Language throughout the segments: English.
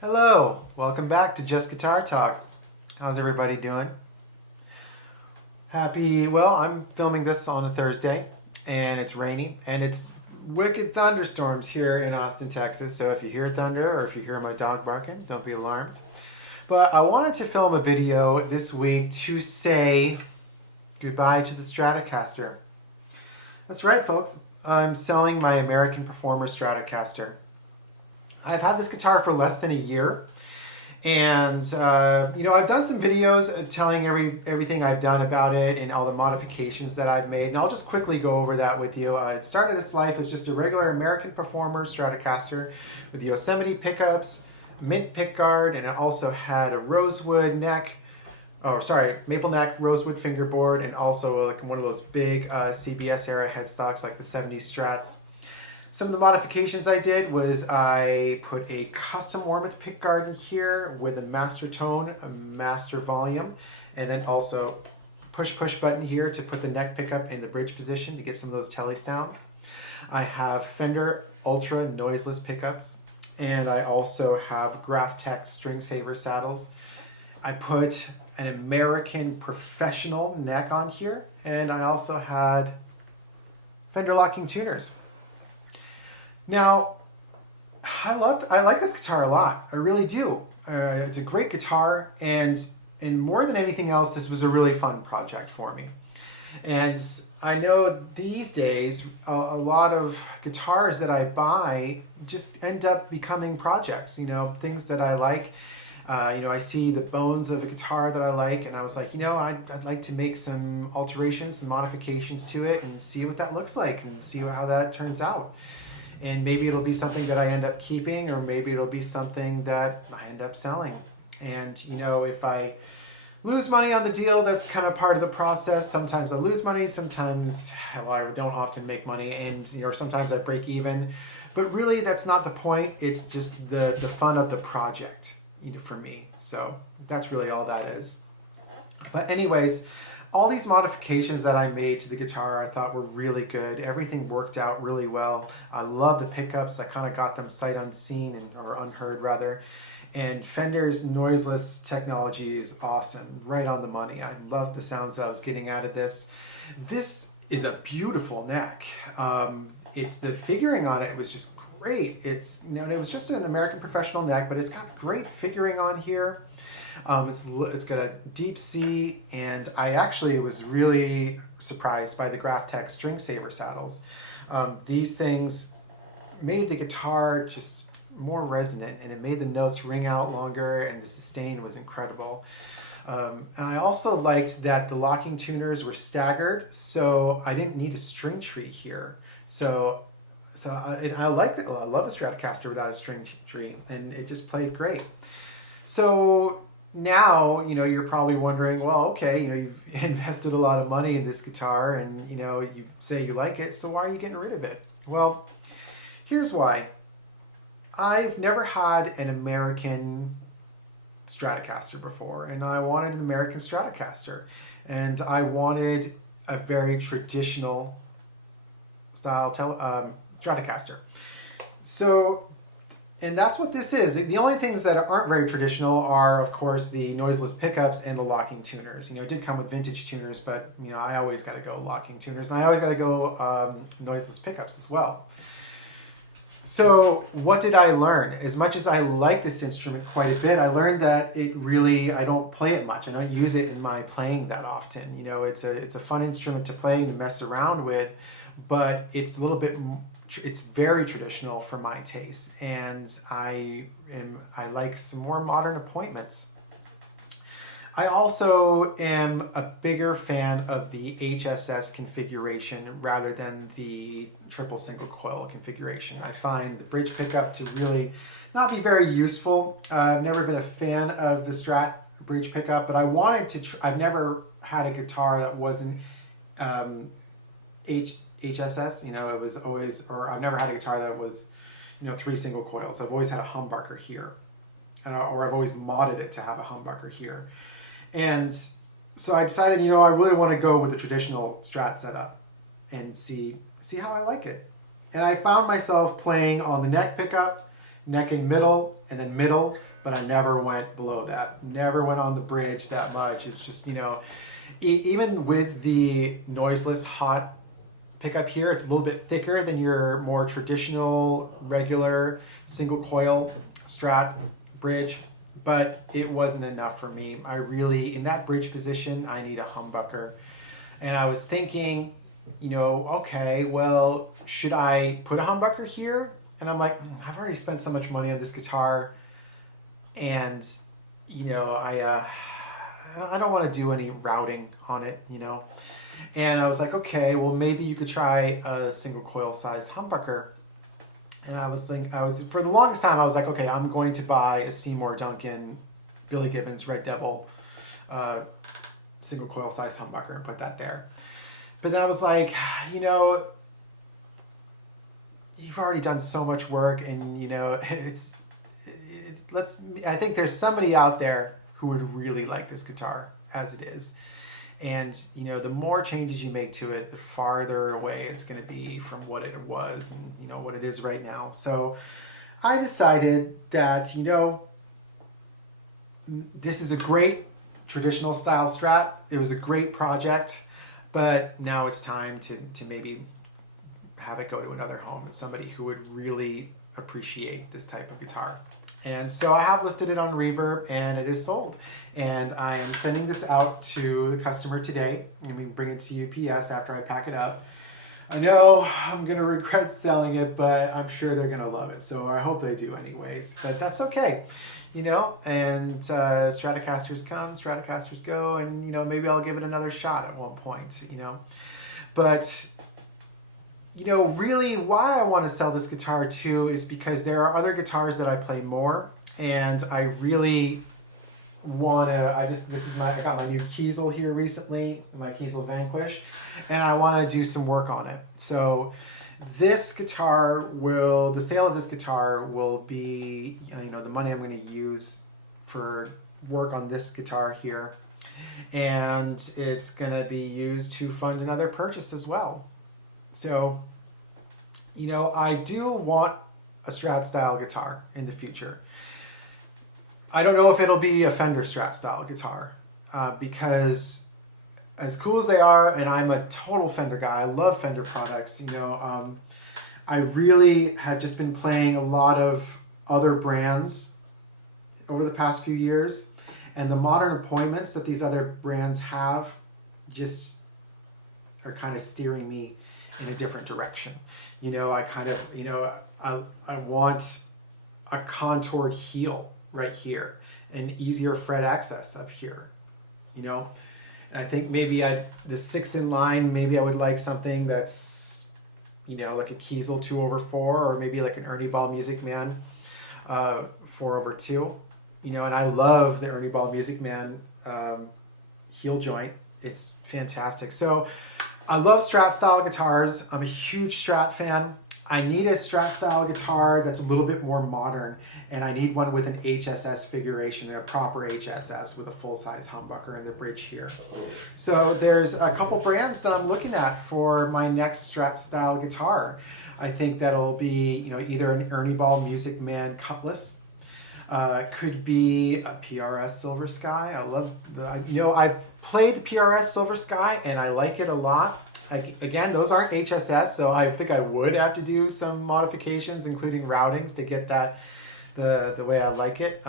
Hello, welcome back to Just Guitar Talk. How's everybody doing? Well, I'm filming this on a Thursday and it's rainy and it's wicked thunderstorms here in Austin, Texas. So if you hear thunder or if you hear my dog barking, don't be alarmed. But I wanted to film a video this week to say goodbye to the Stratocaster. That's right, folks. I'm selling my American Performer Stratocaster. I've had this guitar for less than a year, and I've done some videos telling everything I've done about it and all the modifications that I've made, and I'll just quickly go over that with you. It started its life as just a regular American Performer Stratocaster with Yosemite pickups, mint pickguard, and it also had a maple neck rosewood fingerboard, and also like one of those big CBS era headstocks like the 70s Strats. Some of the modifications I did was I put a custom Ormond pickguard in here with a master tone, a master volume, and then also push button here to put the neck pickup in the bridge position to get some of those telly sounds. I have Fender Ultra noiseless pickups, and I also have Graphtec string saver saddles. I put an American Professional neck on here, and I also had Fender locking tuners. Now, I like this guitar a lot. I really do. It's a great guitar, and more than anything else, this was a really fun project for me. And I know these days, a lot of guitars that I buy just end up becoming projects, things that I like. I see the bones of a guitar that I like, and I was like, I'd like to make some alterations, some modifications to it, and see what that looks like, and see how that turns out. And maybe it'll be something that I end up keeping, or maybe it'll be something that I end up selling. And, if I lose money on the deal, that's kind of part of the process. Sometimes I lose money, sometimes, I don't often make money, and, sometimes I break even. But really, that's not the point. It's just the fun of the project, for me. So that's really all that is. But anyways, all these modifications that I made to the guitar I thought were really good. Everything worked out really well. I love the pickups. I kind of got them sight unseen, or unheard rather. And Fender's noiseless technology is awesome, right on the money. I love the sounds that I was getting out of this. This is a beautiful neck. It's the figuring on it was just great. It's it was just an American Professional neck, but it's got great figuring on here. It's got a deep C, and I actually was really surprised by the Graphtec string saver saddles. These things made the guitar just more resonant, and it made the notes ring out longer, and the sustain was incredible. And I also liked that the locking tuners were staggered, so I didn't need a string tree here. I like it. I love a Stratocaster without a string tree, and it just played great. So now, you're probably wondering, well, okay, you've invested a lot of money in this guitar, and, you say you like it, so why are you getting rid of it? Well, here's why. I've never had an American Stratocaster before, and I wanted an American Stratocaster, and I wanted a very traditional style Stratocaster. And that's what this is. The only things that aren't very traditional are, of course, the noiseless pickups and the locking tuners. It did come with vintage tuners, but, I always got to go locking tuners, and I always got to go noiseless pickups as well. So what did I learn? As much as I like this instrument quite a bit, I learned that I don't play it much. I don't use it in my playing that often. It's a fun instrument to play and to mess around with, but it's it's very traditional for my taste, and I like some more modern appointments. I also am a bigger fan of the HSS configuration rather than the triple single coil configuration. I find the bridge pickup to really not be very useful. I've never been a fan of the Strat bridge pickup, but I wanted to. I've never had a guitar that wasn't HSS. It was always, or I've never had a guitar that was, 3 single coils. I've always had a humbucker here, or I've always modded it to have a humbucker here. And so I decided, I really want to go with the traditional Strat setup and see how I like it. And I found myself playing on the neck pickup, neck and middle, but I never went below that. Never went on the bridge that much. It's just, you know, even with the noiseless hot pickup here, it's a little bit thicker than your more traditional, regular single coil Strat bridge, but it wasn't enough for me. I really, in that bridge position, I need a humbucker. And I was thinking, you know, okay, well, should I put a humbucker here? And I'm like, I've already spent so much money on this guitar, and you know, I don't want to do any routing on it, you know. And I was like, okay, well, maybe you could try a single coil sized humbucker. And I was for the longest time, I was like, okay, I'm going to buy a Seymour Duncan, Billy Gibbons Red Devil single coil sized humbucker and put that there. But then I was like, you know, you've already done so much work, and you know, I think there's somebody out there who would really like this guitar as it is. And you know, the more changes you make to it, the farther away it's going to be from what it was and you know what it is right now. So I decided that, you know, this is a great traditional style Strat. It was a great project, but now it's time to maybe have it go to another home and somebody who would really appreciate this type of guitar. And so I have listed it on Reverb, and it is sold. And I am sending this out to the customer today. And we bring it to UPS after I pack it up. I know I'm going to regret selling it, but I'm sure they're going to love it. So I hope they do anyways. But that's okay, you know. And Stratocasters come, Stratocasters go. And, you know, maybe I'll give it another shot at one point, you know. But you know, really why I want to sell this guitar too is because there are other guitars that I play more, and I really want to, I got my new Kiesel here recently, my Kiesel Vanquish, and I want to do some work on it. So this guitar the sale of this guitar will be, you know, the money I'm going to use for work on this guitar here, and it's going to be used to fund another purchase as well. So, you know, I do want a Strat style guitar in the future. I don't know if it'll be a Fender Strat style guitar because as cool as they are, and I'm a total Fender guy, I love Fender products, you know, I really have just been playing a lot of other brands over the past few years, and the modern appointments that these other brands have just are kind of steering me in a different direction. You know, I kind of, you know, I want a contoured heel right here, and easier fret access up here, you know. And I think maybe the 6 in line, maybe I would like something that's, you know, like a Kiesel 2/4, or maybe like an Ernie Ball Music Man 4/2, you know. And I love the Ernie Ball Music Man heel joint. It's fantastic. So I love Strat style guitars. I'm a huge Strat fan. I need a Strat style guitar that's a little bit more modern, and I need one with an HSS figuration, a proper HSS with a full-size humbucker in the bridge here. So there's a couple brands that I'm looking at for my next Strat style guitar. I think that'll be, you know, either an Ernie Ball Music Man Cutlass, could be a PRS Silver Sky. I love you know, I've played the PRS Silver Sky and I like it a lot. Again, those aren't HSS, so I think I would have to do some modifications, including routings, to get that the way I like it.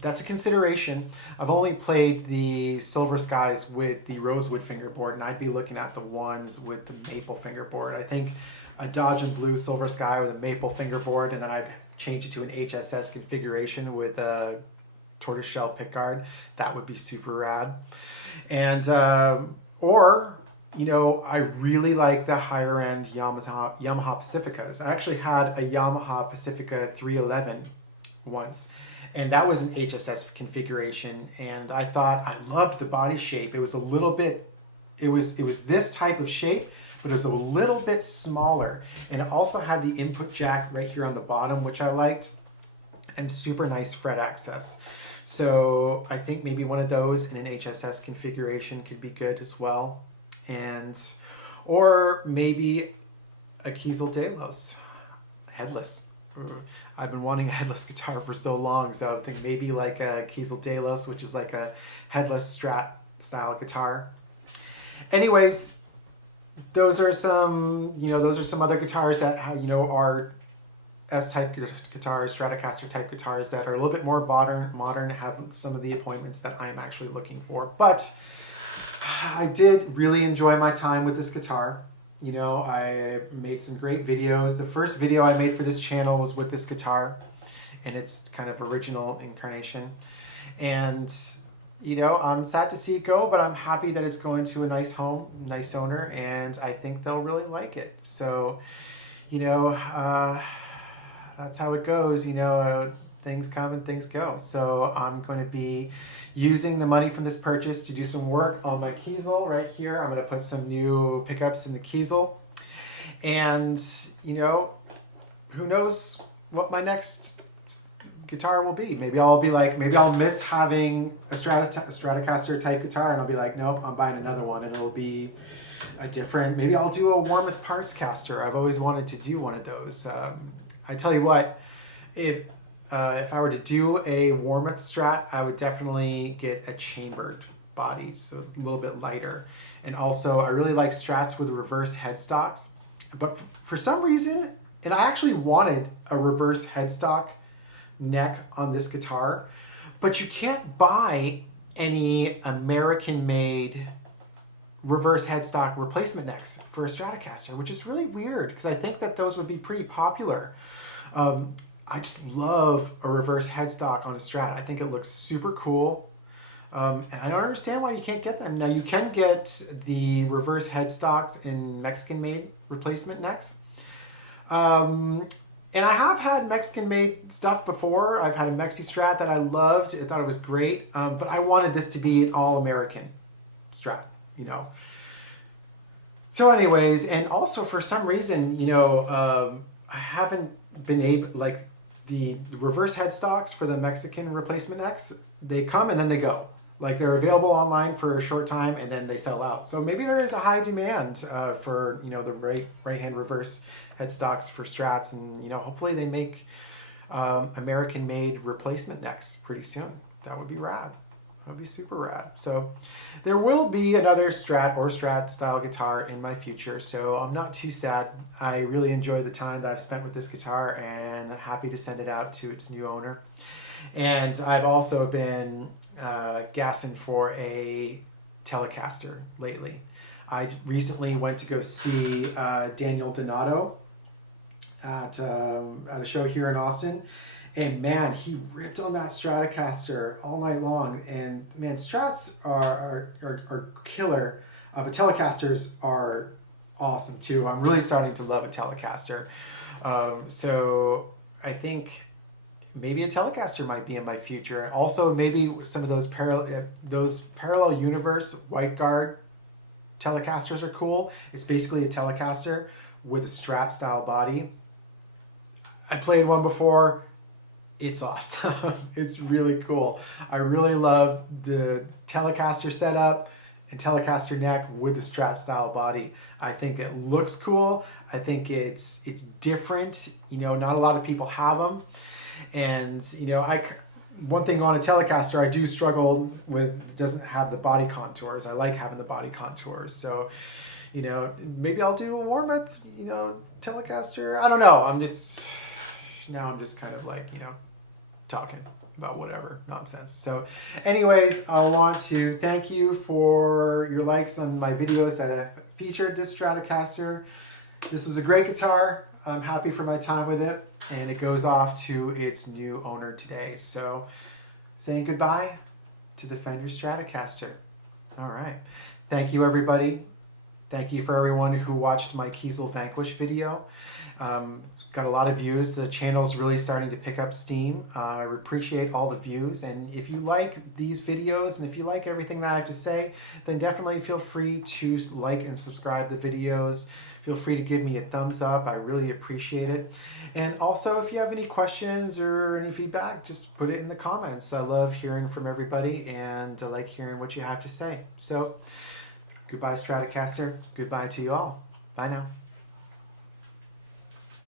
That's a consideration. I've only played the Silver Skies with the rosewood fingerboard, and I'd be looking at the ones with the maple fingerboard. I think a Dodge and Blue Silver Sky with a maple fingerboard, and then I'd change it to an HSS configuration with a tortoiseshell pickguard. That would be super rad. And or, you know, I really like the higher end Yamaha Pacificas. I actually had a Yamaha Pacifica 311 once, and that was an HSS configuration, and I thought I loved the body shape. It was a little bit, it was this type of shape, but it was a little bit smaller, and it also had the input jack right here on the bottom, which I liked, and super nice fret access. So I think maybe one of those in an HSS configuration could be good as well. And or maybe a Kiesel Delos headless I've been wanting a headless guitar for so long, so I think maybe like a Kiesel Delos, which is like a headless Strat style guitar. Anyways, those are some, those are some other guitars that are S-type guitars, Stratocaster type guitars that are a little bit more modern, have some of the appointments that I'm actually looking for. But I did really enjoy my time with this guitar. I made some great videos. The first video I made for this channel was with this guitar in its kind of original incarnation. And, I'm sad to see it go, but I'm happy that it's going to a nice home, nice owner, and I think they'll really like it. So, that's how it goes, things come and things go. So I'm going to be using the money from this purchase to do some work on my Kiesel right here. I'm going to put some new pickups in the Kiesel. And, who knows what my next guitar will be. Maybe I'll miss having a Stratocaster type guitar and I'll be like, nope, I'm buying another one, and it'll be a different, maybe I'll do a Warmoth parts caster. I've always wanted to do one of those. I tell you what, if I were to do a Warmoth Strat, I would definitely get a chambered body, so a little bit lighter. And also, I really like Strats with reverse headstocks. But for some reason, and I actually wanted a reverse headstock neck on this guitar, but you can't buy any American-made reverse headstock replacement necks for a Stratocaster, which is really weird because I think that those would be pretty popular. I just love a reverse headstock on a Strat. I think it looks super cool. And I don't understand why you can't get them. Now you can get the reverse headstocks in Mexican-made replacement necks. And I have had Mexican-made stuff before. I've had a Mexi Strat that I loved. I thought it was great. But I wanted this to be an all-American Strat, So anyways, and also for some reason, I haven't been able, like the reverse headstocks for the Mexican replacement necks, they come and then they go. Like they're available online for a short time and then they sell out. So maybe there is a high demand for, the right-hand reverse headstocks for Strats, and, hopefully they make American-made replacement necks pretty soon. That would be rad. That would be super rad. So there will be another Strat or Strat style guitar in my future, so I'm not too sad. I really enjoy the time that I've spent with this guitar and happy to send it out to its new owner. And I've also been gassing for a Telecaster lately. I recently went to go see Daniel Donato at a show here in Austin. And man, he ripped on that Stratocaster all night long. And man, Strats are killer, but Telecasters are awesome too. I'm really starting to love a Telecaster. So I think maybe a Telecaster might be in my future. Also, maybe some of those parallel universe white guard Telecasters are cool. It's basically a Telecaster with a Strat style body. I played one before. It's awesome. It's really cool. I really love the Telecaster setup and Telecaster neck with the Strat style body. I think it looks cool. I think it's different. Not a lot of people have them. And, one thing on a Telecaster I do struggle with, doesn't have the body contours. I like having the body contours. So, maybe I'll do a Warmoth, Telecaster. I don't know. I'm just kind of like, talking about whatever nonsense. So anyways, I want to thank you for your likes on my videos that have featured this Stratocaster. This was a great guitar. I'm happy for my time with it, and it goes off to its new owner today. So saying goodbye to the Fender Stratocaster. All right. Thank you, everybody. Thank you for everyone who watched my Kiesel Vanquish video. Got a lot of views. The channel's really starting to pick up steam. I appreciate all the views. And if you like these videos and if you like everything that I have to say, then definitely feel free to like and subscribe the videos. Feel free to give me a thumbs up. I really appreciate it. And also, if you have any questions or any feedback, just put it in the comments. I love hearing from everybody, and I like hearing what you have to say. So, goodbye, Stratocaster. Goodbye to you all. Bye now.